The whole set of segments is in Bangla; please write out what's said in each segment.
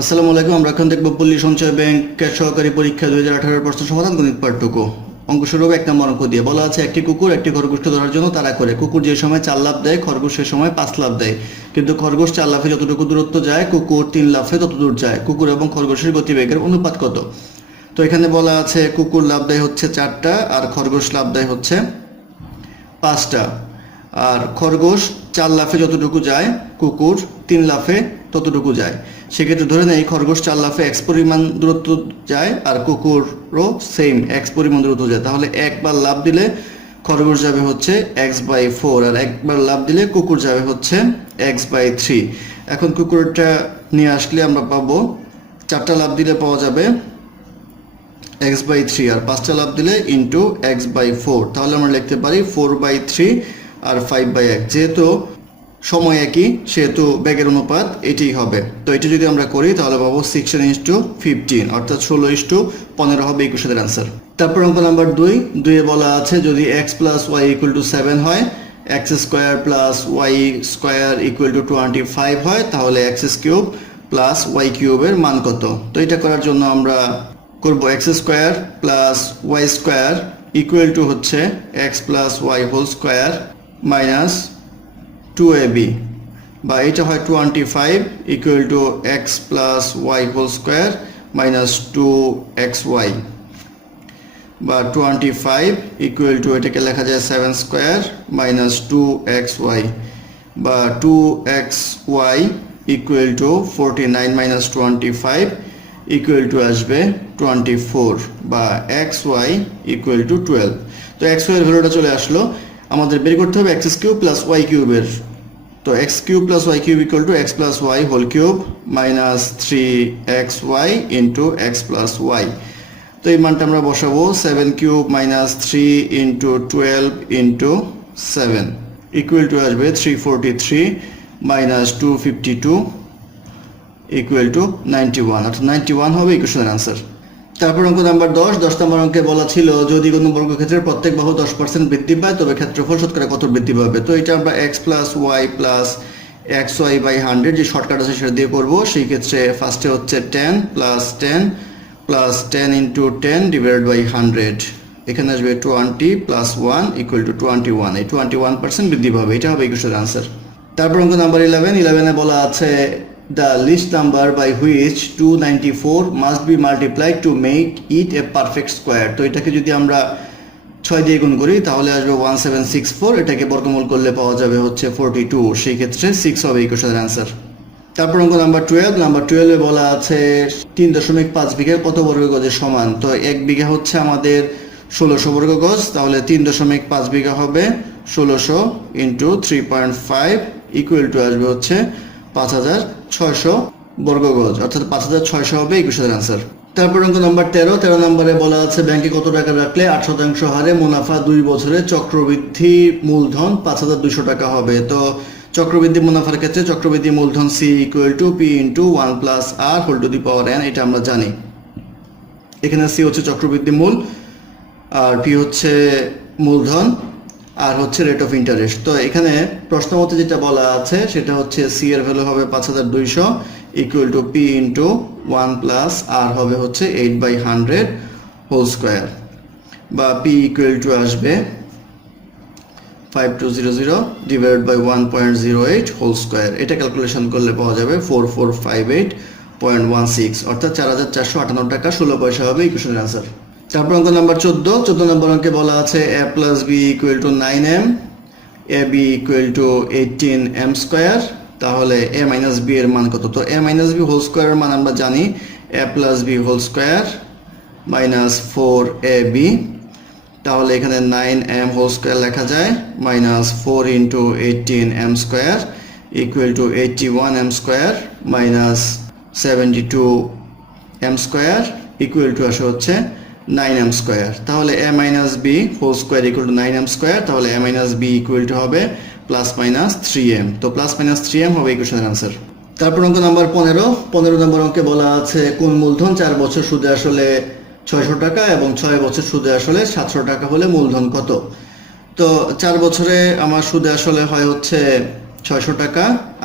আসসালামু আলাইকুম। আমরা এখন দেখব পল্লী সঞ্চয় ব্যাংকের সহকারী পরীক্ষা 2018 প্রশ্ন সমাধান গণিত পাঠটুকু। অঙ্ক শুরু হবে 1 নম্বর অঙ্ক দিয়ে। বলা আছে একটি কুকুর একটি খরগোশকে ধরার জন্য তাড়া করে। কুকুর যে সময় 4 লাফ দেয়, খরগোশ সে সময় 5 লাফ দেয়, কিন্তু খরগোশ 4 লাফে যতটুকু দূরত্ব যায়, কুকুর 3 লাফে তত দূর যায়। কুকুর এবং খরগোশের গতিবেগের অনুপাত কত? তো এখানে বলা আছে কুকুর লাফ দেয় হচ্ছে 4টা আর খরগোশ লাফ দেয় হচ্ছে 5টা। আর খরগোশ 4 লাফে যতটুকু যায়, কুকুর 3 লাফে ততটুকু যায়। সেক্ষেত্রে ধরে নেই খরগোশ 4 লাফে x পরিমাণ দূরত্ব যায় আর কুকুরও সেম x পরিমাণ দূরত্ব যায়। তাহলে একবার লাফ দিলে খরগোশ যাবে হচ্ছে x/4 আর একবার লাফ দিলে কুকুর যাবে হচ্ছে x/3। এখন কুকুরটা নিয়ে আসলে আমরা পাবো 4টা লাফ দিলে পাওয়া যাবে x/3 আর 5টা লাফ দিলে ইন্টু x/4। তাহলে আমরা লিখতে পারি 4/3 আর 5/1। যেহেতু সময় একই সেহেতু বেগের অনুপাত এটাই হবে। তো এটা যদি আমরা করি তাহলে পাবো 16:15 অর্থাৎ 16:15 হবে এই কোশ্চেনের অ্যান্সার। তারপর অঙ্ক নাম্বার 2 বলা আছে যদি x + y = 7 হয়, x² + y² = 25 হয়, তাহলে x³ + y³ এর মান কত? তো এটা করার জন্য আমরা করব x² + y² হচ্ছে x + y² মাইনাস 2ab, বা এটা হয় 25 x + y² মাইনাস 2xy, বা 25 এটাকে লেখা যায় 7² মাইনাস 2xy, বা 2xy 49 মাইনাস 25 আসবে 24, বা xy 12। তো xy এর ভ্যালুটা চলে আসলো। আমাদের বের করতে হবে x³ + y³ এর। তো x³ + y³ = x + y³ minus 3xy into x + y। তো এই মানটা আমরা বসাবো 7³ মাইনাস 3 ইন্টু 12 ইন্টু 7 আসবে 343 মাইনাস 252 91, অর্থাৎ 91 হবে এই কোশ্চেনের আনসার। তারপর অঙ্ক নাম্বার 10 নম্বর অঙ্কে বলা ছিল যদি কোনো বর্গক্ষেত্রের প্রত্যেক বাহু 10% বৃদ্ধি পায় তবে ক্ষেত্রফল শতকরা কত বৃদ্ধি পাবে? তো এটা আমরা x + y + xy/100 যে শর্টকাট আছে সেটা দিয়ে করবো। সেই ক্ষেত্রে ফার্স্টে হচ্ছে 10 + 10 + 10 × 10 / 100। এখানে আসবে 20 + 1 = 21। এই 21% বৃদ্ধি পাবে, এটা হবে এই কোশ্চেনের আনসার। তারপর অঙ্ক নাম্বার 11 বলা আছে the least number by which 294 must be multiplied to make it a perfect square। তো এটাকে যদি আমরা 6 দিয়ে গুণ করি তাহলে আসবে 1764, এটাকে বর্গমূল করলে পাওয়া যাবে হচ্ছে 42। সেই ক্ষেত্রে 6 হবে এই কোশ্চেনের অ্যান্সার। তারপর অঙ্ক নাম্বার 12 বলা আছে 3.5 বিঘা কত বর্গ গজের সমান? তো 1 বিঘা হচ্ছে আমাদের 1600 বর্গ গজ, তাহলে 3.5 বিঘা হবে 1600 ইন্টু 3.5 আসবে হচ্ছে 5600 বর্গ গজ, অর্থাৎ 5600 হবে এই কোশ্চেনের অ্যান্সার। তারপর অঙ্ক নাম্বার 13 নম্বরে বলা আছে ব্যাংকে কত টাকা রাখলে 8% হারে মুনাফা 2 বছরে চক্রবৃদ্ধি মূলধন 5200 টাকা হবে? তো চক্রবৃদ্ধি মুনাফার ক্ষেত্রে চক্রবৃদ্ধি মূলধন C = P × 1 + r⁴n, এটা আমরা জানি। এখানে C হচ্ছে চক্রবৃদ্ধি মূল, আর P হচ্ছে মূলধন, আর হচ্ছে রেট অফ ইন্টারেস্ট। তো এখানে প্রশ্ন মতে যেটা বলা আছে সেটা হচ্ছে C এর ভ্যালু হবে 5200 = P × 1 + r হবে হচ্ছে 8/100 হোল স্কয়ার, বা P আসবে 5200 / 1.08 হোল স্কয়ার। এটা ক্যালকুলেশন করলে পাওয়া যাবে 4458.16, অর্থাৎ 4458 টাকা 16 পয়সা হবে এই কোশ্চেনের অ্যান্সার। তারপর অঙ্ক নাম্বার 14 নম্বর অঙ্কে বলা আছে a + b = 9m, ab = 18m²। তাহলে a - b এর মান কত? তো a - b হোল স্কয়ারের মান আমরা জানি a + b whole square minus 4ab। তাহলে এখানে 9m হোল স্কয়ার লেখা যায় minus 4 × 18m² = 81m² minus 72m² আসে হচ্ছে 9m²। তাহলে a - b whole square = 9m², তাহলে a - b হবে ±3m। তো ±3m হবে এই কোশ্চেনের আনসার। তারপর অঙ্ক নাম্বার 15 নম্বর অঙ্কে বলা আছে কোন মূলধন 4 বছর সুদে আসলে 600 টাকা এবং 6 বছর সুদে আসলে 700 টাকা হলে মূলধন কত? তো 4 বছরে আমার সুদে আসলে হয় হচ্ছে 600 টাকা,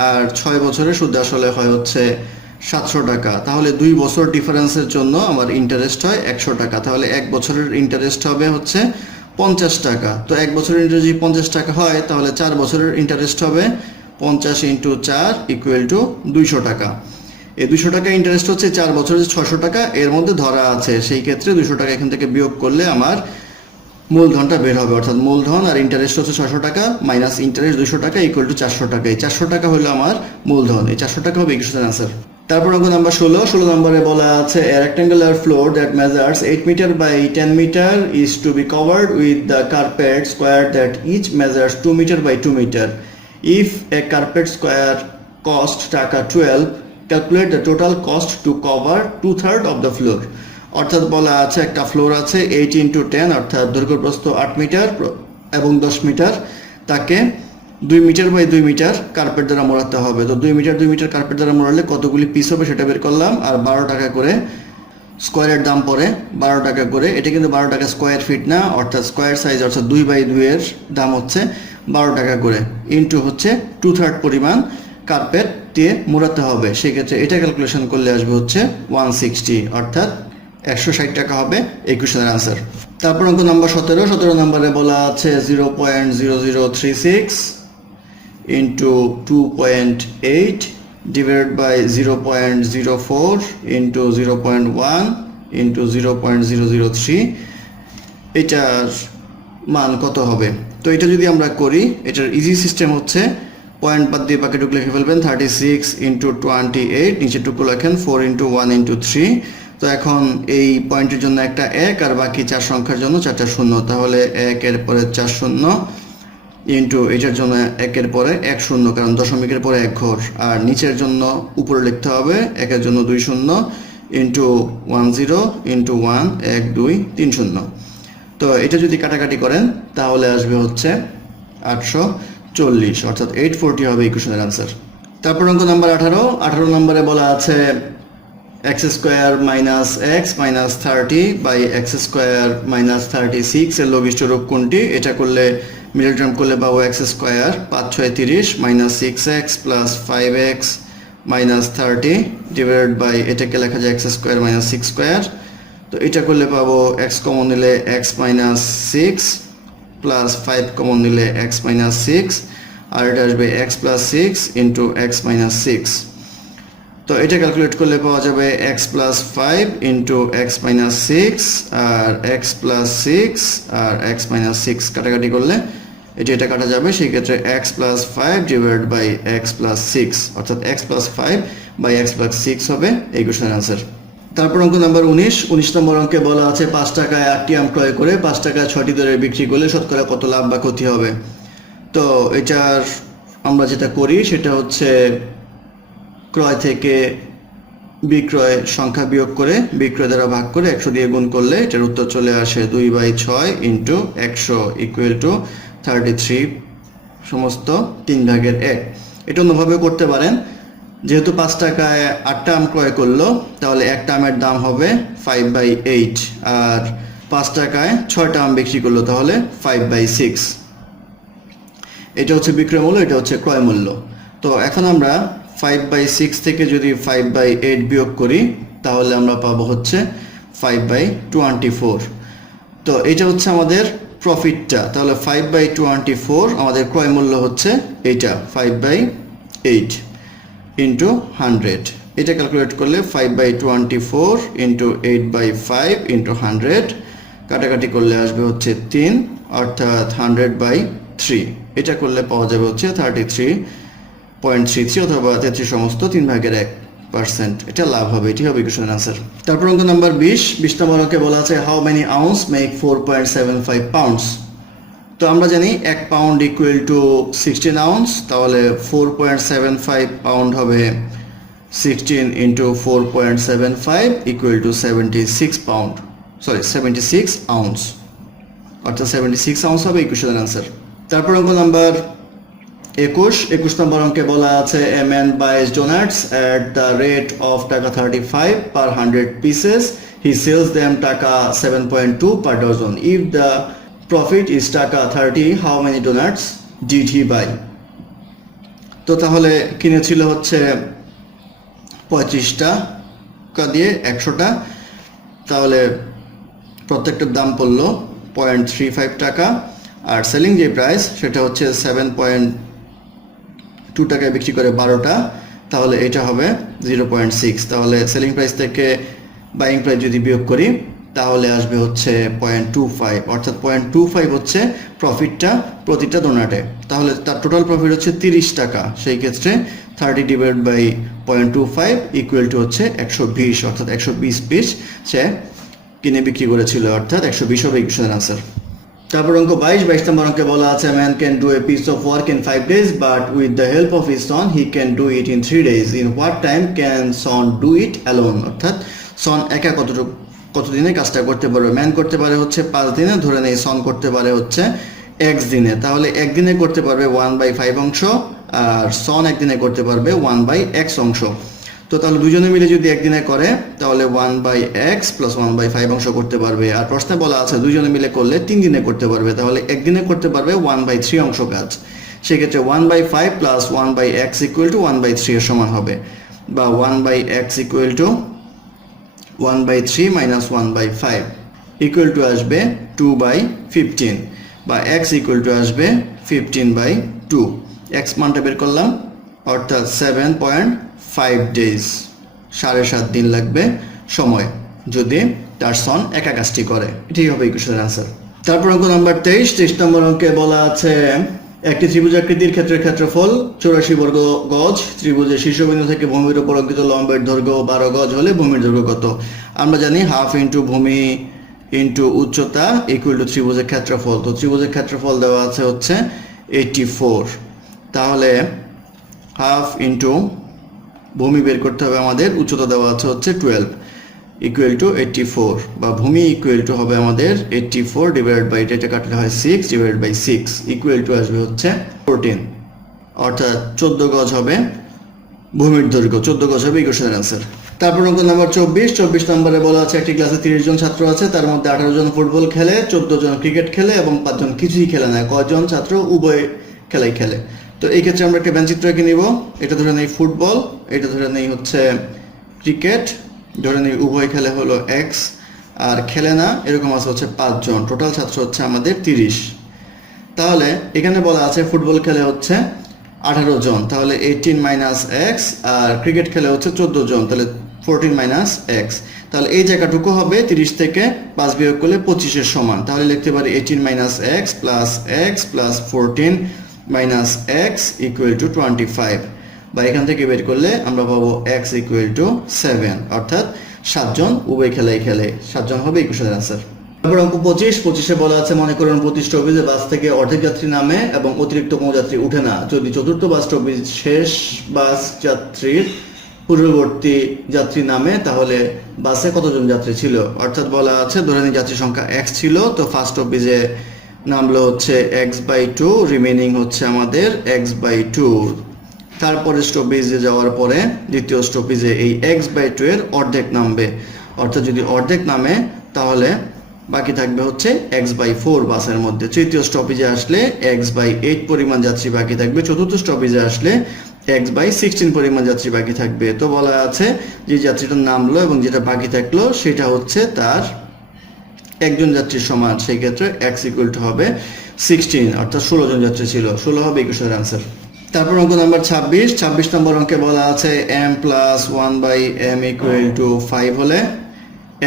আর 6 বছরে সুদে আসলে হয় হচ্ছে 700 টাকা, তাহলে 2 বছর ডিফারেন্সের জন্য আমার ইন্টারেস্ট হয় 100 টাকা, তাহলে 1 বছরের ইন্টারেস্ট হবে হচ্ছে 50 টাকা। তো 1 বছরের ইন্টারেস্ট যদি 50 টাকা হয় তাহলে 4 বছরের ইন্টারেস্ট হবে 50 × 4 = 200 টাকা। এই 200 টাকা ইন্টারেস্ট হচ্ছে 4 বছরের 600 টাকা এর মধ্যে ধরা আছে, সেই ক্ষেত্রে 200 টাকা এখান থেকে বিয়োগ করলে আমার মূলধনটা বের হবে, অর্থাৎ মূলধন আর ইন্টারেস্ট হচ্ছে 600 টাকা মাইনাস ইন্টারেস্ট 200 টাকা = 400 টাকা। এই 400 টাকা হলো আমার মূলধন, এই 400 টাকা হবে ইকুয়েশনের আনসার। তারপর অঙ্ক নাম্বার 16 নম্বরে বলা আছে a rectangular floor that measures 8 meter by 10 meter is to be covered with the carpet square that each measures 2 meter by 2 meter. If a carpet square cost টাকা 12, calculate the total cost to cover 2/3 of the floor. অর্থাৎ বলা আছে একটা ফ্লোর আছে 8 × 10 অর্থাৎ দৈর্ঘ্য প্রস্থ 8 মিটার এবং 10 মিটার, তাকে 2 মিটার বাই 2 মিটার কার্পেট দ্বারা মোড়াতে হবে। তো 2 মিটার 2 মিটার কার্পেট দ্বারা মোড়ালে কতগুলি পিস হবে সেটা বের করলাম, আর 12 টাকা করে স্কোয়ারের দাম পড়ে 12 টাকা করে। এটা কিন্তু 12 টাকা স্কোয়ার ফিট না, অর্থাৎ স্কোয়ার সাইজ অর্থাৎ 2/2 এর দাম হচ্ছে 12 টাকা করে, ইন্টু হচ্ছে 2/3 পরিমাণ কার্পেট দিয়ে মোড়াতে হবে। সেক্ষেত্রে এটা ক্যালকুলেশন করলে আসবে হচ্ছে 160, অর্থাৎ 160 টাকা হবে এই কোশ্চেনের আনসার। তারপর অঙ্ক নাম্বার 17 নম্বরে বলা আছে 0.0036 into 2.8 divided by 0.04 into 0.1 into 0.003, এটার মান কত হবে? তো এটা যদি আমরা করি, এটার ইজি সিস্টেম হচ্ছে পয়েন্ট বাদ দিয়ে বাকি টুকু লিখে ফেলবেন 36 into 28, নিচে টুকু লেখেন 4 into 1 into 3। তো এখন এই পয়েন্টের জন্য একটা 1 আর বাকি 4 সংখ্যার জন্য 4টা শূন্য, তাহলে 1 এর পরে 4 শূন্য ইন্টু এটার জন্য 1 এর পরে 1 শূন্য, কারণ দশমিকের পরে 1 ঘর, আর নিচের জন্য উপরে লিখতে হবে 1 এর জন্য 2 শূন্য ইন্টু 10 ইন্টু 1 1 2 3 শূন্য। তো এটা যদি কাটাকাটি করেন তাহলে আসবে হচ্ছে 840, অর্থাৎ 840 হবে এই কোশ্চেনের আনসার। তারপর অঙ্ক নাম্বার 18 নম্বরে বলা আছে x² - x - 30 by x² - 36 এর লঘিষ্ঠ রূপ কোনটি? এটা করলে মিডল টার্ম করলে পাবো x² 5 6 30 - 6x + 5x - 30 divided by এটাকে লেখা যায় x² - 6²। তো এটা করলে পাবো x কমন নিলে x - 6 প্লাস 5 কমন নিলে x - 6, আর এটা আসবে x + 6 ইন্টু x - 6। তো এটা ক্যালকুলেট করলে পাওয়া যাবে x + 5 ইন্টু x - 6 আর x + 6 আর x - 6 কাটাকাটি করলে এটা কাটা যাবে, সেই ক্ষেত্রে x + 5 ডিভাইডেড বাই x + 6, অর্থাৎ x + 5 বাই x + 6 হবে এই কোশ্চেনের আনসার। তারপর অঙ্ক নাম্বার 19 নম্বর অঙ্কে বলা আছে 5 টাকায় 8টি আম ক্রয় করে 5 টাকায় 6টি দরে বিক্রি করলে শতকরা কত লাভ বা ক্ষতি হবে? তো এটার আমরা যেটা করি সেটা হচ্ছে ক্রয় থেকে বিক্রয় সংখ্যা বিয়োগ করে বিক্রয় দ্বারা ভাগ করে 100 দিয়ে গুণ করলে এটার উত্তর চলে আসে 2/6 ইন্টু 100 = 33 সমস্ত 3/1। এটা অন্যভাবে করতে পারেন, যেহেতু 5 টাকায় 8টা আম ক্রয় করলো তাহলে একটা আমের দাম হবে 5/8, আর 5 টাকায় 6টা আম বিক্রি করলো তাহলে 5/6। এটা হচ্ছে বিক্রয় মূল্য, এটা হচ্ছে ক্রয় মূল্য। তো এখন আমরা 5/6 থেকে যদি 5/8 বিয়োগ করি তাহলে আমরা পাবো হচ্ছে 5/24। তো এটা হচ্ছে আমাদের প্রফিটটা, তাহলে 5/24 আমাদের ক্রয় মূল্য হচ্ছে এইটা 5/8 ইন্টু 100। এটা ক্যালকুলেট করলে 5/24 ইন্টু 8/5 ইন্টু 100 কাটাকাটি করলে আসবে হচ্ছে 3, অর্থাৎ 100/3। এটা করলে পাওয়া যাবে হচ্ছে 33.33 অথবা 33 সমস্ত 3/1%। এটা লাভ হবে, এটি হবে কোশ্চেন আনসার। তারপর অঙ্ক নাম্বার 20 নম্বর অঙ্কে বলা আছে how many ounce make 4.75 pounds. তো আমরা জানি 1 পাউন্ড ইকুয়াল টু 16 আউন্স, তাহলে 4.75 পাউন্ড হবে 16 ইন্টু 4.75 ইকুয়াল টু 76 আউন্স, অর্থাৎ 76 আউন্স হবে এই কোশ্চেনের আনসার। তারপর অঙ্ক নাম্বার 21 নম্বর অঙ্কে বলা আছে a man buys donuts at the rate of টাকা 35 per 100 pieces. He sells them টাকা 7.2 per dozen. If the profit is টাকা 30, how many donuts did he buy? তো তাহলে কিনেছিল হচ্ছে 35 টাকা দিয়ে 100টা, তাহলে প্রত্যেকটার দাম পড়লো 0.35 টাকা। আর সেলিং যে প্রাইস সেটা হচ্ছে 7.2 টাকায় বিক্রি করে 12টা, তাহলে এটা হবে 0.6। তাহলে সেলিং প্রাইস থেকে বাইং প্রাইস যদি বিয়োগ করি তাহলে আসবে হচ্ছে 0.25, অর্থাৎ 0.25 হচ্ছে প্রফিটটা প্রতিটা ডোনাটে। তাহলে তার টোটাল প্রফিট হচ্ছে 30 টাকা। সেই ক্ষেত্রে 30 ডিভাইড বাই 0.25 ইকুয়াল টু হচ্ছে 120, অর্থাৎ 120 পিস সে কিনে বিক্রি করেছিল, অর্থাৎ 120 হবে ইকুয়েশনের আনসার। তারপর অঙ্ক 22 নম্বর অঙ্কে বলা আছে man can do a piece of work in 5 days but with the help of his son he can do it in 3 days। In what time can Son do it alone, অর্থাৎ সন একা কতদিনে কাজটা করতে পারবে। ম্যান করতে পারে হচ্ছে 5 দিনে, ধরে নেই সন করতে পারে হচ্ছে x দিনে। তাহলে একদিনে করতে পারবে 1/5 অংশ, আর সন একদিনে করতে পারবে 1/x অংশ। তো তাহলে দুজনে মিলে যদি একদিনে করে তাহলে 1/x + 1/5 অংশ করতে পারবে। আর প্রশ্নে বলা আছে দুজনে মিলে করলে 3 দিনে করতে পারবে, তাহলে একদিনে করতে পারবে 1/3 অংশ কাজ। সেক্ষেত্রে 1/5 + 1/x = 1/3 এর সমান হবে, বা 1/x = 1/3 - 1/5 ইকুয়াল টু আসবে 2/15, বা x ইকুয়াল টু আসবে 15/2। x মানটা বের করলাম, অর্থাৎ 7.5 days, 7.5 দিন লাগবে সময় যদি তার সন একা কাজটি করে। এটাই হবে ইকুয়েশনের আনসার। তারপর অঙ্ক নাম্বার 23 নম্বর অঙ্কে বলা আছে একটি ত্রিভুজাকৃতির ক্ষেত্রের ক্ষেত্রফল 84 বর্গ গজ। ত্রিভুজের শীর্ষবিন্দু থেকে ভূমির উপর অঙ্কিত লম্বের দৈর্ঘ্য 12 গজ হলে ভূমির দৈর্ঘ্য কত? আমরা জানি হাফ ইন্টু ভূমি ইন্টু উচ্চতা ইকুয়াল টু ত্রিভুজের ক্ষেত্রফল। তো ত্রিভুজের ক্ষেত্রফল দেওয়া আছে হচ্ছে 84, তাহলে হাফ ইন্টু ভূমি বের করতে হবে আমাদের, উচ্চতা দেওয়া আছে হচ্ছে 12 ইকুয়াল টু 84, বা ভূমি ইকুয়াল টু হবে আমাদের 84 ডিভাইড বাই, এটা কাটলে হয় 6 ডিভাইড বাই 6 ইকুয়াল টু আসবে হচ্ছে 14, অর্থাৎ 14 গজ হবে ভূমির দৈর্ঘ্য। 14 গজ হবে ইকুয়েশনের আনসার। তারপর অঙ্ক নাম্বার 24 নম্বরে বলা আছে একটি ক্লাসে 30 জন ছাত্র আছে, তার মধ্যে 18 জন ফুটবল খেলে, 14 জন ক্রিকেট খেলে এবং 5 জন কিছুই খেলে না। কয়জন ছাত্র উভয় খেলাই খেলে? তো এই ক্ষেত্রে আমরা একটা ব্যঞ্চিত্র এঁকে নিব। এটা ধরে নেই ফুটবল, এটা ধরে নেই হচ্ছে ক্রিকেট, ধরে নেই উভয় খেলে হলো x, আর খেলে না এরকম আছে হচ্ছে 5 জন। টোটাল ছাত্র হচ্ছে আমাদের 30। তাহলে এখানে বলা আছে ফুটবল খেলে হচ্ছে 18 জন, তাহলে 18 - x, আর ক্রিকেট খেলে হচ্ছে 14 জন, তাহলে 14 - x। তাহলে এই জায়গাটুকু হবে 30 থেকে 5 বিয়োগ করলে 25 এর সমান। তাহলে লিখতে পারি 18 - x + x + 14 - x equal two 25, বা এখান থেকে বের করলে আমরা পাবো x ইকুয়াল টু 7, অর্থাৎ 7 জন উভয় খেলাই খেলে, 7 জন হবে ইকুয়েশনের আনসার। তারপর অঙ্ক 25 বলা আছে মনে করুন 25 স্টপেজে বাস থেকে অর্ধেক যাত্রী নামে এবং অতিরিক্ত কোনো যাত্রী উঠে না। যদি চতুর্থ বাস স্টপেজ শেষ বাস যাত্রীর পূর্ববর্তী যাত্রী নামে তাহলে বাসে কতজন যাত্রী ছিল? অর্থাৎ বলা আছে ধরে নিই যাত্রী সংখ্যা x ছিল, তো ফার্স্ট স্টপেজে নামলো হচ্ছে x/2, রিমেনিং হচ্ছে আমাদের x/2। তারপরে স্টপেজে যাওয়ার পরে দ্বিতীয় স্টপেজে এই x/2 এর অর্ধেক নামবে, অর্থাৎ যদি অর্ধেক নামে তাহলে বাকি থাকবে হচ্ছে x/4 বাসের মধ্যে। তৃতীয় স্টপেজে আসলে x/8 পরিমাণ যাত্রী বাকি থাকবে। চতুর্থ স্টপেজে আসলে x/16 পরিমাণ যাত্রী বাকি থাকবে। তো বলা আছে যে যাত্রীটা নামলো এবং যেটা বাকি থাকলো সেটা হচ্ছে তার একজন যাত্রীর সমান। সেই ক্ষেত্রে x ইকুয়াল টু হবে 16, অর্থাৎ 16 জন যাত্রী ছিল। 16 হবে ইকুয়েশনের আনসার। তারপর অঙ্ক নাম্বার 26 নম্বর অঙ্কে বলা আছে m + 1/m = 5 হলে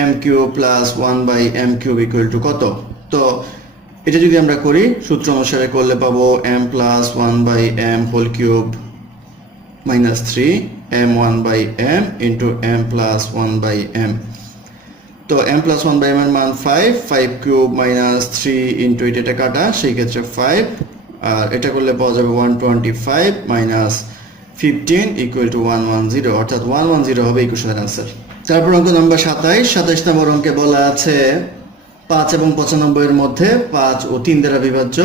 m³ + 1/m³ ইকুয়াল টু কত? তো এটা যদি আমরা করি সূত্র অনুসারে করলে পাবো m + 1/m³ - 3 m1/m * m + 1/m। তো m + 1/m এর মান 5, 5³ - 3 এটা কাটা, সেই ক্ষেত্রে 5, আর এটা করলে পাওয়া যাবে 125 - 15 = 110, অর্থাৎ 110 হবে ইকুয়েশনের আনসার। তারপর অঙ্ক নাম্বার 27 নম্বর অঙ্কে বলা আছে 5 এবং 95 এর মধ্যে 5 ও 3 দ্বারা বিভাজ্য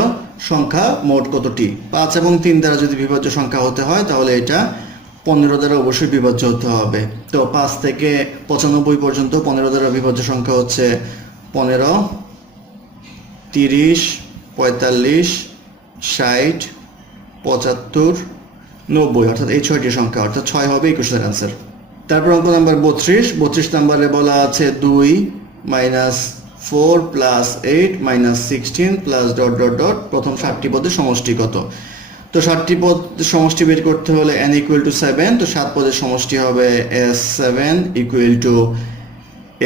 সংখ্যা মোট কতটি? 5 এবং 3 দ্বারা যদি বিভাজ্য সংখ্যা হতে হয় তাহলে এটা 15 দ্বারা অবশ্যই বিভাজ্য হতে হবে। তো 5 থেকে 95 পর্যন্ত 15 দ্বারা বিভাজ্য সংখ্যা হচ্ছে 15, 30, 45, 60, 75, 90, অর্থাৎ এই 6টি সংখ্যা, অর্থাৎ 6 হবে ইকুয়েশনের আনসার। তারপর অঙ্ক নাম্বার 32 নাম্বারে বলা আছে 2 minus 4 plus 8 minus 16 plus dot dot dot প্রথম 7টি পদের সমষ্টি কত। তো 7টি পদ সমষ্টি বের করতে হলে n ইকুয়াল টু 7, তো 7 পদের সমষ্টি হবে s7 equal to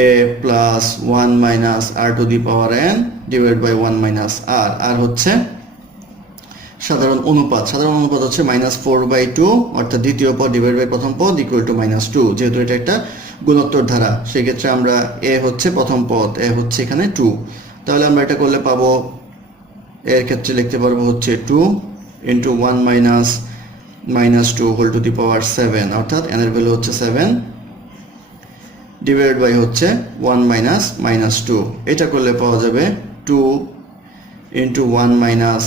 a plus 1 minus r to the power n divide by 1 minus r। আর হচ্ছে সাধারণ অনুপাত হচ্ছে -4/2, অর্থাৎ দ্বিতীয় পদ ডিভাইড বাই প্রথম পদ ইকুয়াল টু -2। যেহেতু এটা একটা গুণোত্তর ধারা, সেক্ষেত্রে আমরা a হচ্ছে প্রথম পদ, a হচ্ছে এখানে 2, তাহলে আমরা এটা করলে পাবো এর ক্ষেত্রে লিখতে পারবো হচ্ছে 2 into 1 minus -2 whole to the power 7, অর্থাৎ n এর ভ্যালু হচ্ছে 7 ডিভাইড বাই হচ্ছে 1 মাইনাস -2। এটা করলে পাওয়া যাবে 2 into 1 minus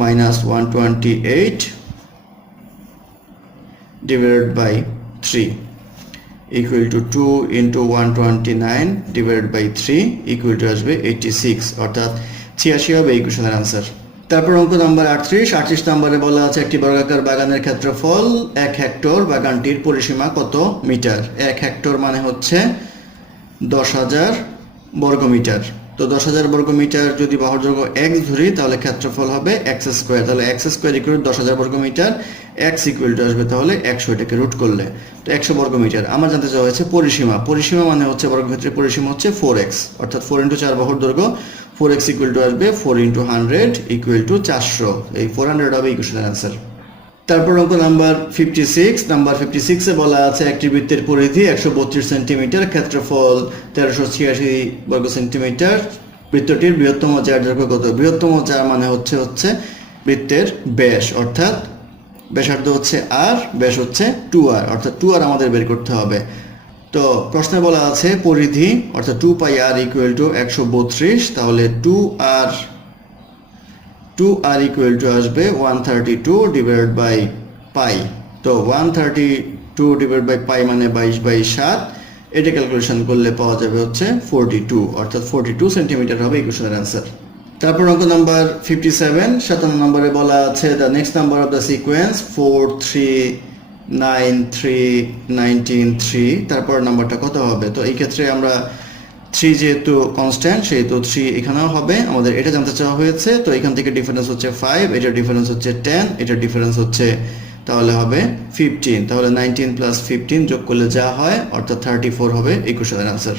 -128 divided by 3 equal to 2 into 129 divided by 3 equal to আসবে 86, অর্থাৎ 86 হবে এই কোশ্চেনের आंसर। তারপর অঙ্ক নাম্বার 38 নম্বরে বলা আছে একটি বর্গাকার বাগানের ক্ষেত্রফল 1 হেক্টর, বাগানটির পরিসীমা কত মিটার। 1 হেক্টর মানে হচ্ছে 10,000 বর্গমিটার। তো 10,000 বর্গমিটার যদি বাহুর দৈর্ঘ্য x ধরি তাহলে ক্ষেত্রফল হবে x স্কয়ার, তাহলে x স্কয়ার ইকুয়াল 10,000 বর্গমিটার, x ইকুয়াল টু আসবে তাহলে 100, এটাকে রুট করলে তো 100 বর্গমিটার। আমার জানতে চাওয়া হয়েছে পরিসীমা মানে হচ্ছে বর্গক্ষেত্রের পরিসীমা হচ্ছে 4x, অর্থাৎ 4 × 4 বাহুর দৈর্ঘ্য, 4x ইকুয়াল টু আসবে 4 × 100 ইকুয়াল টু 400, এই 400 হবে এই কোশ্চেনের आंसर। তারপর অঙ্ক নাম্বার 56 এ বলা আছে একটি বৃত্তের পরিধি 132 সেন্টিমিটার, ক্ষেত্রফল 1386 বর্গ সেন্টিমিটার, বৃত্তটির বৃহত্তম জ্যার দৈর্ঘ্য কত। বৃহত্তম জ্যার মানে হচ্ছে বৃত্তের ব্যাস, অর্থাৎ ব্যাসার্ধ হচ্ছে r, ব্যাস হচ্ছে 2r, অর্থাৎ 2r আমাদের বের করতে হবে। তো প্রশ্নে বলা আছে পরিধি অর্থাৎ 2πr ইকুয়াল টু 132, তাহলে 2r ইকুয়াল টু আসবে 132 ডিভাইড বাই পাই। তো 132 ডিভাইড বাই পাই মানে 22/7, এটা ক্যালকুলেশন করলে পাওয়া যাবে হচ্ছে 42, অর্থাৎ 42 সেন্টিমিটার হবে এই কোশ্চেনের आंसर। তারপর অঙ্ক নাম্বার 57 নম্বরে বলা আছে the next number of the sequence 4 3 9 3 19 3, তারপর নাম্বারটা কত হবে। তো এই ক্ষেত্রে আমরা 3 যেহেতু কনস্ট্যান্ট সেহেতু 3 এখানেও হবে, আমাদের এটা জানতে চাওয়া হয়েছে। তো এখান থেকে ডিফারেন্স হচ্ছে 5, এটার ডিফারেন্স হচ্ছে 10, এটার ডিফারেন্স হচ্ছে তাহলে হবে 15, তাহলে 19 প্লাস 15 যোগ করলে যা হয় অর্থাৎ 34 হবে এই কোশ্চেনের आंसर।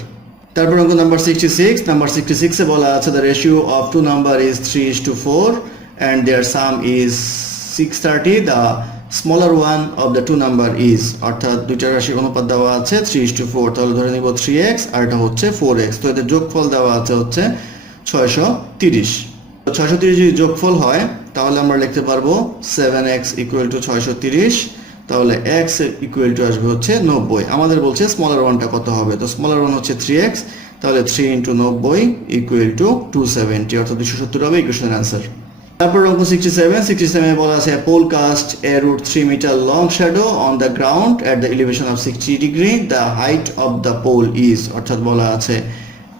তারপর অঙ্ক নাম্বার 66 এ বলা আছে the ratio of two number is 3:4 and their sum is 630, the smaller one of the two number is, অর্থাৎ দুইটা রাশির অনুপাত দেওয়া আছে 3:4, তাহলে ধরে নিব 3x আর এটা হচ্ছে 4x, তো এদের যোগফল দেওয়া আছে হচ্ছে 630। 630 যদি যোগফল হয় তাহলে আমরা লিখতে পারবো 7x ইকুয়াল টু 630, তাহলে x ইকুয়াল টু আসবে হচ্ছে 90। আমাদের বলছে স্মলার ওয়ানটা কত হবে, তো স্মলার ওয়ান হচ্ছে 3x, তাহলে 3 × 90 ইকুয়াল টু 270, অর্থাৎ 270 হবে এই কোশ্চেনের आंसर। তারপর অঙ্ক 67 এ বলা আছে pole cast a root 3 metre long shadow on the ground at the elevation of 60 degree, the height of the pole is, অর্থাৎ বলা আছে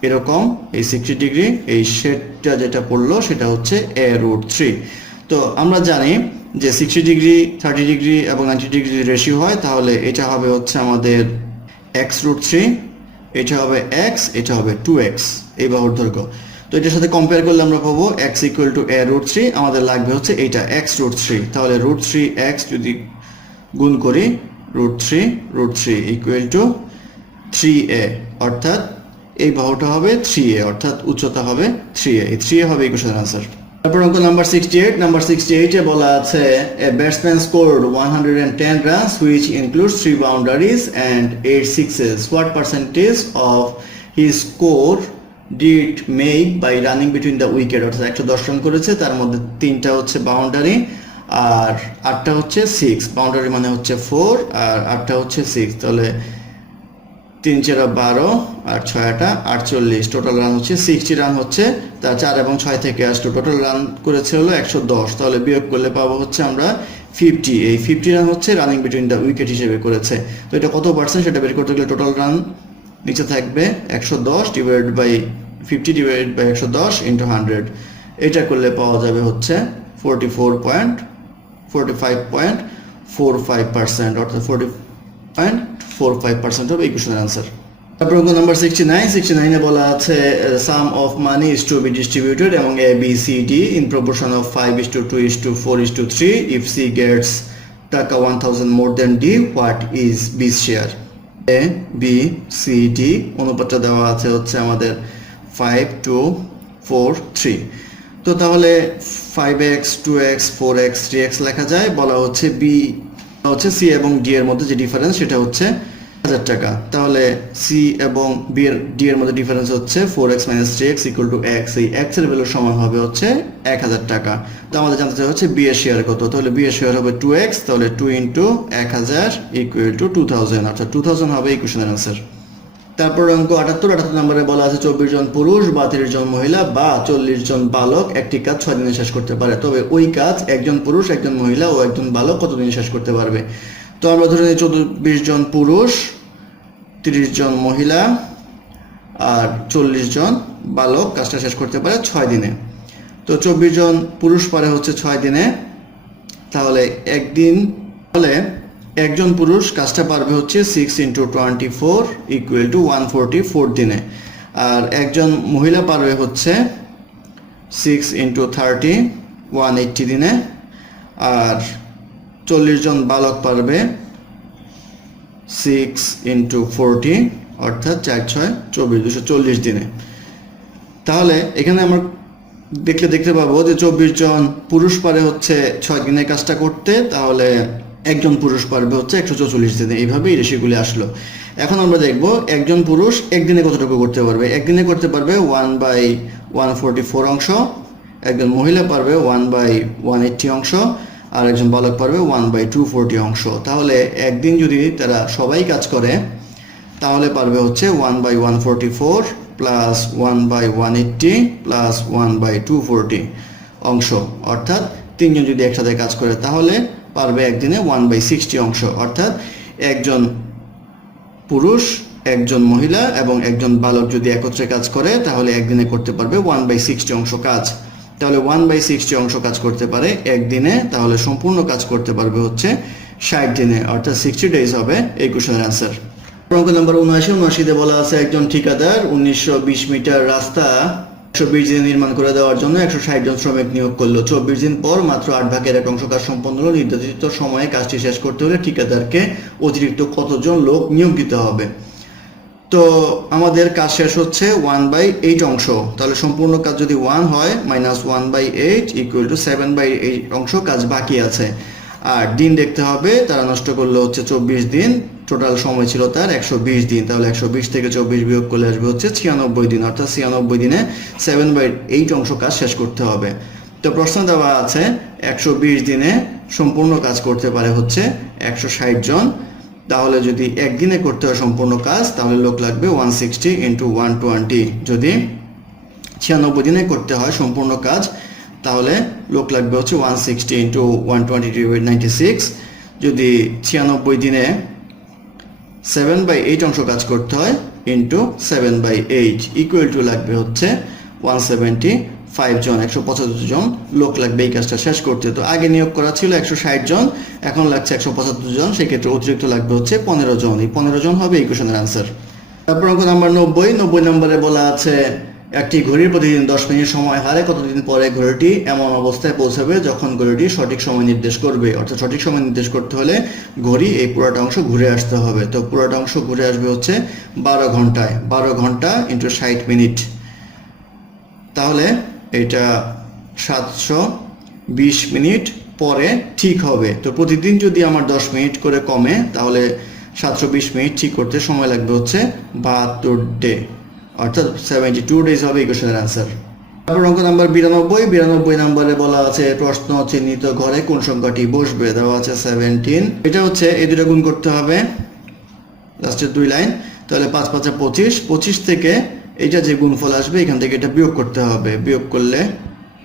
এরকম এই 60 ডিগ্রি এই শেডটা যেটা পড়লো সেটা হচ্ছে এ রুট 3। তো আমরা জানি যে 60 ডিগ্রি 30 ডিগ্রি এবং 90 ডিগ্রি রেশিও হয়, তাহলে এটা হবে হচ্ছে আমাদের x রুট 3, এটা হবে x, এটা হবে 2x এই বাহুর দৈর্ঘ্য। তো এটার সাথে কম্পেয়ার করলে আমরা পাবো x equal to a root 3, আমাদের লাগবে হচ্ছে এইটা x রুট 3, তাহলে রুট 3x যদি গুণ করি রুট 3 ইকুয়াল টু 3a, অর্থাৎ এই বাহুটা হবে 3a, অর্থাৎ উচ্চতা হবে 3a, এই 3a হবে এই কোশ্চেনের आंसर। তারপর অঙ্ক নাম্বার 68 এ বলা আছে a batsman scored 110 runs which includes 3 boundaries and 8 sixes, what percentage of his score did make by running between the wicket, অর্থাৎ 110 রান করেছে, তার মধ্যে 3টা হচ্ছে বাউন্ডারি আর 8টা হচ্ছে 6, বাউন্ডারি মানে হচ্ছে 4 আর 8টা হচ্ছে 6, তাহলে 3 × 12 আর 6 48, টোটাল রান হচ্ছে 60 রান হচ্ছে, তার 4 এবং 6 থেকে আসলো, টোটাল রান করেছে হলো 110, তাহলে বিয়োগ করলে পাবো হচ্ছে আমরা 50, এই 50 রান হচ্ছে রানিং বিটুইন দ্য উইকেট হিসেবে করেছে। তো এটা কত পার্সেন্ট সেটা বের করতে গেলে টোটাল রান নিচে থাকবে 110 divide by 50 divide by 110 into 100, এটা করলে পাওয়া যাবে হচ্ছে 45.4 40.45%, অর্থাৎ 40.45% হবে এই কোশ্চেনের আনসার। তারপর অঙ্ক নাম্বার 69 এ বলা আছে sum of money is to be distributed এবং A B C D in proportion of 5:2:4:3 if C gets টাকা 1000 more than D, what is B's share? A B C D অনুপাতটা দেওয়া আছে হচ্ছে আমাদের 5:2:4:3। তো তাহলে 5x 2x 4x 3x লেখা যায়। বলা হচ্ছে বি হচ্ছে সি এবং ডি এর মধ্যে যে ডিফারেন্স সেটা হচ্ছে 1000 টাকা। তাহলে সি এবং ডি এর মধ্যে ডিফারেন্স হচ্ছে 4x - 3x = x। এই x এর ভ্যালু সমান হবে হচ্ছে 1000 টাকা। তো আমাদের জানতে চাই হচ্ছে বি এর শেয়ার কত। তাহলে বি এর শেয়ার হবে 2x, তাহলে 2 × 1000 = 2000, অর্থাৎ 2000 হবে এই কোশ্চেনের आंसर। তারপর অঙ্ক 78 নম্বরে বলা আছে 24 জন পুরুষ বা 30 জন মহিলা বা 40 জন বালক একটি কাজ 6 দিনে শেষ করতে পারে, তবে ওই কাজ একজন পুরুষ, একজন মহিলা ও একজন বালক কত দিনে শেষ করতে পারবে? তো আমরা ধরে নিই 24 জন পুরুষ, 30 জন মহিলা আর 40 জন বালক কাজটা শেষ করতে পারে 6 দিনে। তো 24 জন পুরুষ পারে হচ্ছে 6 দিনে, তাহলে একদিন হলে একজন পুরুষ কাজটা পারবে হচ্ছে 6 × 24 = 144 দিনে, আর একজন মহিলা পারবে হচ্ছে 6 × 30 180 দিনে, আর 40 জন বালক পারবে 6 × 40 অর্থাৎ 4 × 6 24 240 দিনে। তাহলে এখানে আমরা দেখতে পাবো যে 24 জন পুরুষ পারে হচ্ছে 6 দিনে কাজটা করতে, তাহলে একজন পুরুষ পারবে হচ্ছে 144 দিনে। এইভাবে এই রেশিওগুলি আসলো। এখন আমরা দেখব একজন পুরুষ একদিনে কতটুকু করতে পারবে। একদিনে করতে পারবে 1/144 অংশ, একজন মহিলা পারবে 1/180 অংশ, আর একজন বালক পারবে 1/240 অংশ। তাহলে একদিন যদি তারা সবাই কাজ করে তাহলে পারবে হচ্ছে 1/144 প্লাস 1/180 প্লাস 1/240 অংশ, অর্থাৎ তিনজন যদি একসাথে কাজ করে তাহলে পারবে একদিনে 1/60 অংশ। অর্থাৎ একজন পুরুষ, একজন মহিলা এবং একজন বালক যদি একত্রে কাজ করে তাহলে একদিনে করতে পারবে 1/60 অংশ কাজ। তাহলে 1/60 অংশ কাজ করতে পারে একদিনে, তাহলে সম্পূর্ণ কাজ করতে পারবে হচ্ছে 60 দিনে, অর্থাৎ 60 ডেজ হবে এই কোশ্চেনের आंसर। অঙ্ক নাম্বার 79 বলা আছে একজন ঠিকাদার 1920 মিটার রাস্তা 120 দিনে নির্মাণ করে দেওয়ার জন্য 160 জন শ্রমিক নিয়োগ করলো। 24 দিন পর মাত্র 8/1 অংশ কাজ সম্পন্ন হলো। নির্ধারিত সময়ে কাজটি শেষ করতে হলে ঠিকাদারকে অতিরিক্ত কতজন লোক নিয়োগ দিতে হবে? তো আমাদের কাজ শেষ হচ্ছে 1/8 অংশ, তাহলে সম্পূর্ণ কাজ যদি 1 হয় -1/8 = 7/8 অংশ কাজ বাকি আছে। আর দিন দেখতে হবে, তারা নষ্ট করলো হচ্ছে 24 দিন, টোটাল সময় ছিল তার 120 দিন, তাহলে 120 থেকে 24 বিয়োগ করলে আসবে হচ্ছে 96 দিন, অর্থাৎ 96 দিনে 7/8 অংশ কাজ শেষ করতে হবে। তো প্রশ্ন দেওয়া আছে 120 দিনে সম্পূর্ণ কাজ করতে পারে হচ্ছে 160 জন, তাহলে যদি একদিনে করতে হয় সম্পূর্ণ কাজ তাহলে লোক লাগবে 160 × 120। যদি 96 দিনে করতে হয় সম্পূর্ণ কাজ তাহলে লোক লাগবে হচ্ছে 160 × 120 = 96। যদি 96 দিনে 7/8 অংশ কাজ করতে হয় ইন্টু 7/8 = লাগবে হচ্ছে 175 জন, 175 জন লোক লাগবে এই কাজটা শেষ করতে। তো আগে নিয়োগ করা ছিল 160 জন, এখন লাগছে 175 জন, সেক্ষেত্রে অতিরিক্ত লাগবে হচ্ছে 15 জন। এই 15 জন হবে এই কোশ্চেনের आंसर। তারপর অঙ্ক নাম্বার 90 নম্বরে বলা আছে একটি ঘড়ির প্রতিদিন 10 মিনিট সময় হারে কতদিন পরে ঘড়িটি এমন অবস্থায় পৌঁছাবে যখন ঘড়িটি সঠিক সময় নির্দেশ করবে। অর্থাৎ সঠিক সময় নির্দেশ করতে হলে ঘড়ি এই পুরোটা অংশ ঘুরে আসতে হবে। তো পুরোটা অংশ ঘুরে আসবে হচ্ছে 12 ঘন্টায়, 12 ঘন্টা × 60 মিনিট, তাহলে এটা 720 মিনিট পরে ঠিক হবে। তো প্রতিদিন যদি আমার 10 মিনিট করে কমে তাহলে 720 মিনিট ঠিক করতে সময় লাগবে হচ্ছে 72 ডে, অর্থাৎ 72 ডেজ হবে এই কোশ্চেনের आंसर। তারপর অঙ্ক নাম্বার 92 নম্বরে বলা আছে প্রশ্ন চিহ্নিত ঘরে কোন সংখ্যাটি বসবে। দেওয়া আছে 17, এটা হচ্ছে এই দুটো গুণ করতে হবে লাস্টের 2 লাইন, তাহলে 5 × 5 = 25, 25 থেকে এটা যে গুণফল আসবে এখান থেকে এটা বিয়োগ করতে হবে, বিয়োগ করলে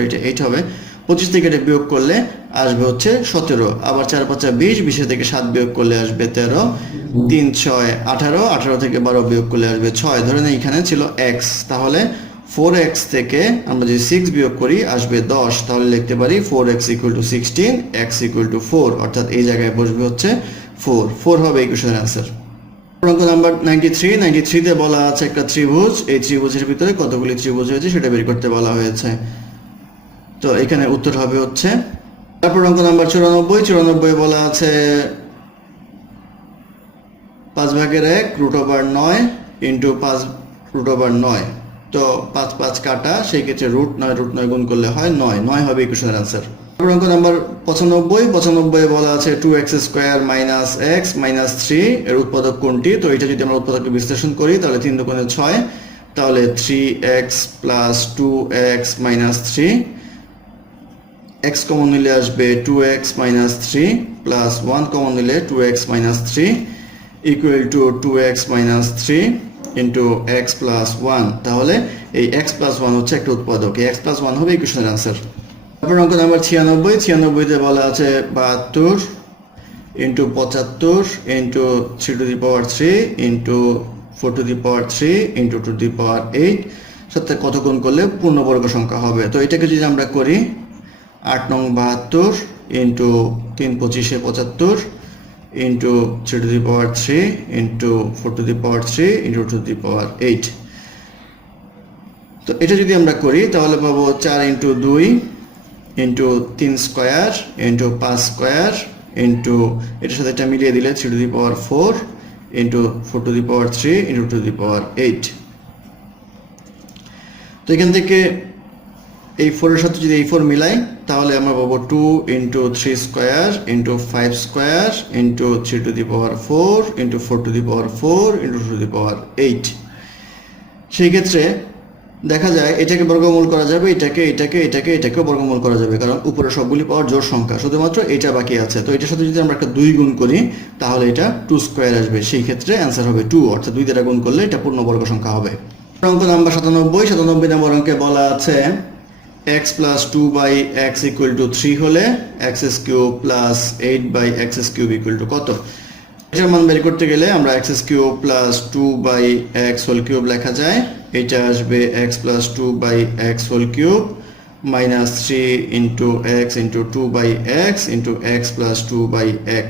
এটা 8 হবে। 25 থেকে এটা বিয়োগ করলে আসবে হচ্ছে 17, আবার 4 × 5 = 20, 20 থেকে 7 বিয়োগ করলে আসবে 13, 3 × 6 = 18, 18 থেকে 12 বিয়োগ করলে আসবে 6। ধরেন এখানে ছিল x, তাহলে 4x থেকে আমরা যদি 6 বিয়োগ করি আসবে 10, তাহলে লিখতে পারি 4x equal to 16, x equal two 4, অর্থাৎ এই জায়গায় বসবে হচ্ছে 4 হবে এই কোশ্চেনের অ্যান্সার। অঙ্ক নাম্বার 93 তে বলা আছে একটা ত্রিভুজ, এই ত্রিভুজের ভিতরে কতগুলি ত্রিভুজ হয়েছে সেটা বের করতে বলা হয়েছে। তো এখানে উত্তর হবে হচ্ছে। তারপর অঙ্ক নাম্বার 94 বলা আছে 5/1 √9 ইন্টু 5√9। তো 5 কাটা, সেই ক্ষেত্রে √9 গুণ করলে হয় 9 হবে এই কোশ্চেনের অ্যান্সার। তারপর অঙ্ক নাম্বার 95 বলা আছে 2x² - x - 3 এর উৎপাদক কোনটি? তো এটা যদি আমরা উৎপাদককে বিশ্লেষণ করি তাহলে 3 দুগুণে 6, তাহলে 3x + 2x - 3, x কমন নিলে আসবে 2x - 3 প্লাস 1 কমন নিলে 2x - 3 equal to 2x - 3 into x + 1। তাহলে এই x + 1 হচ্ছে একটা উৎপাদক, এই x + 1 হবে এই কোশ্চেনের অ্যান্সার। তারপর অঙ্ক নাম্বার 96 তে বলা আছে 72 ইন্টু 75 ইন্টু 3³ ইন্টু 4³ ইন্টু 2⁸ সাথে কত গুণ করলে পূর্ণবর্গ সংখ্যা হবে? তো এটাকে যদি আমরা করি 8 নং 72 ইন্টু 3 25 75 ইন্টু 3³ ইন্টু 4³ ইন্টু 2⁸। তো এটা যদি আমরা করি তাহলে পাবো 4 into 2 into 3 square into 5 square into এটার সাথে এটা মিলিয়ে দিলে 3⁴ ইন্টু 4³ ইন্টু 2⁸। তো এখান থেকে এই 4 এর সাথে যদি এই 4 মিলাই তাহলে আমরা পাবো 2 into 3 square into 5 square into 3⁴ into 4⁴ into 2⁸। সেই ক্ষেত্রে দেখা যায় এটাকে বর্গমূল করা যাবে, এটাকেও বর্গমূল করা যাবে, কারণ উপরে সবগুলি পাওয়ার জোড় সংখ্যা, শুধুমাত্র এটা বাকি আছে। তো এটার সাথে যদি আমরা একটা 2 গুণ করি তাহলে এটা 2 স্কোয়ার আসবে, সেই ক্ষেত্রে অ্যান্সার হবে 2, অর্থাৎ 2 দ্বারা গুণ করলে এটা পূর্ণবর্গ সংখ্যা হবে। অঙ্ক নাম্বার 97 নম্বর অঙ্কে বলা আছে x + 2/x = 3 হলে x³ + 8/x³ = কত? এটার মান বের করতে গেলে আমরা x³ + 2/x³ লেখা যায়, এটা আসবে x + 2/x³ - 3 × x × 2/x × x + 2/x।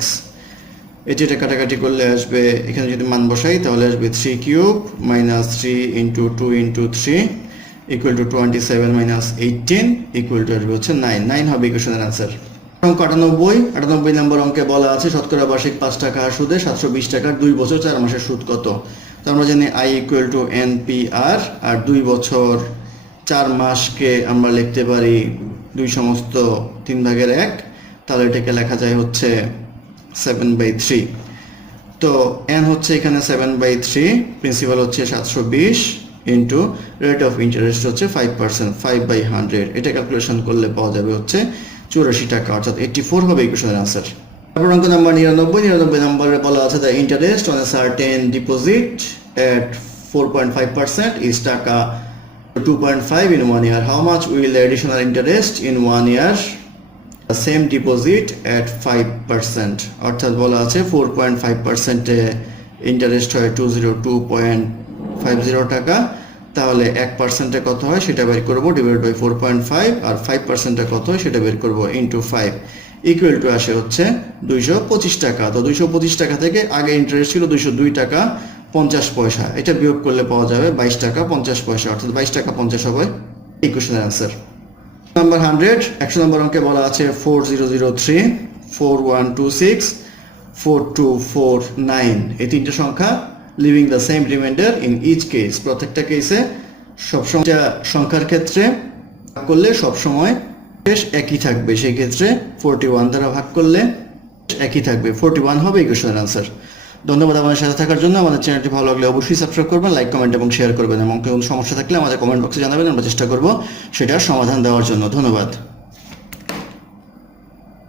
এটা কাটাকাটি করলে আসবে, এখানে যদি মান বসাই তাহলে আসবে 3³ - 3 × 2 × 3 equal to 27 - 18 equal to আসবে হচ্ছে 9 হবে ইকুয়েশনের অ্যান্সার। অঙ্ক 98 নম্বর অঙ্কে বলা আছে শতকরা বার্ষিক 5 টাকা সুদে 720 টাকার 2 বছর 4 মাসের সুদ কত? তো আমরা জানি I = NPR, আর 2 বছর 4 মাসকে আমরা লিখতে পারি 2/3, তাহলে এটাকে লেখা যায় হচ্ছে 7/3। তো n হচ্ছে এখানে 7/3, প্রিন্সিপাল হচ্ছে 720 ইন্টু রেট অফ ইন্টারেস্ট হচ্ছে 5%, 5/100। এটা ক্যালকুলেশন করলে পাওয়া যাবে হচ্ছে 84 টাকা, অর্থাৎ 84 হবে ইকুয়েশনের আনসার। তারপর অঙ্ক নাম্বার 99 নম্বরে বলা আছে the interest on a certain deposit at 4.5% is টাকা 2.5 in 1 year. How much will the additional interest in 1 year? The same deposit at 5%, অর্থাৎ বলা আছে 4.5% ইন্টারেস্ট হয় 202.50 টাকা, তাহলে 1% কত হয় সেটা বের করব, ডিভাইড বাই 4.5, আর 5% কত হয় সেটা বের করব ইনটু 5, ইকুয়াল টু আসে হচ্ছে 225 টাকা। তো 225 টাকা থেকে আগে ইন্টারেস্ট ছিল 202 টাকা 50 পয়সা, এটা বিয়োগ করলে পাওয়া যাবে 22 টাকা 50 পয়সা, অর্থাৎ 22 টাকা 50 হবে ইকুয়েশনের অ্যান্সার। নাম্বার 100 নম্বর অঙ্কে বলা আছে 4003, 4126, 4249 এই তিনটে সংখ্যা leaving the same remainder in each case. প্রত্যেকটা কেসে সবসময় সংখ্যার ক্ষেত্রে ভাগ করলে সবসময় শেষ একই থাকবে, সেই ক্ষেত্রে 41 দ্বারা ভাগ করলে একই থাকবে, 41 হবে ইকুয়েশনের অ্যান্সার। ধন্যবাদ আমাদের সাথে থাকার জন্য। আমাদের চ্যানেলটি ভালো লাগলে অবশ্যই সাবস্ক্রাইব করবেন, লাইক কমেন্ট এবং শেয়ার করবেন, এবং কোনো সমস্যা থাকলে আমাদের কমেন্ট বক্সে জানাবেন, আমরা চেষ্টা করব সেটার সমাধান দেওয়ার জন্য। ধন্যবাদ।